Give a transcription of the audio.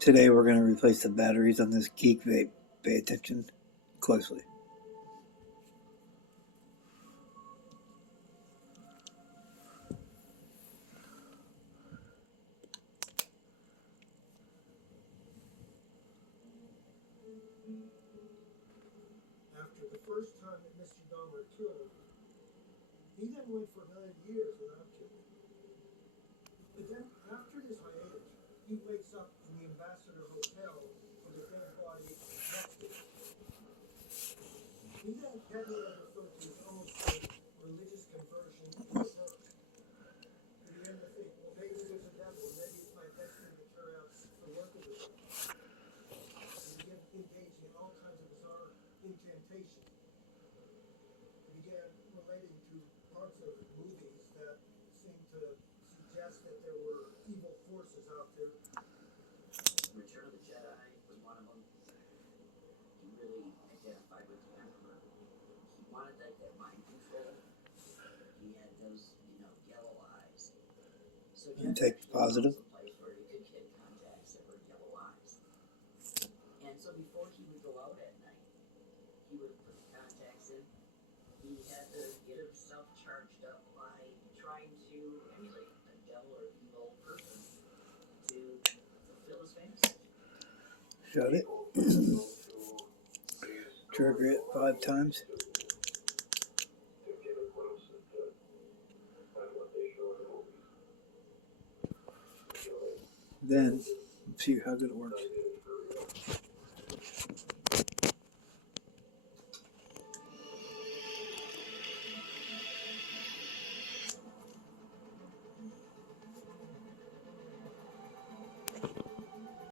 Today we're going to replace the batteries on this Geek Vape. Pay attention closely. After the first time that Mr. Dahmer killed, he then went for 9 years without killing. But then, after his hiatus, he wakes up in the Ambassador Hotel with a dead body next to him. He then had what I refer to as almost a religious conversion in reverse. He began to think, well, maybe there's a devil, maybe it's my destiny to carry out the work of the devil. He began engaging in all kinds of bizarre incantations. He began relating to parts of movies that seemed to suggest that there were evil forces out there. Return of the Jedi was one of them. He really identified with the Emperor. He wanted that mind control. He had those, yellow eyes. So And take the positive. was a place where you could get contacts that were yellow eyes. And so before he would go out at night, he would put the contacts in. He had to get himself charged up by trying to emulate a devil or evil person to fulfill his fantasy. Shut it. Trigger it 5 times. Then see how good it works.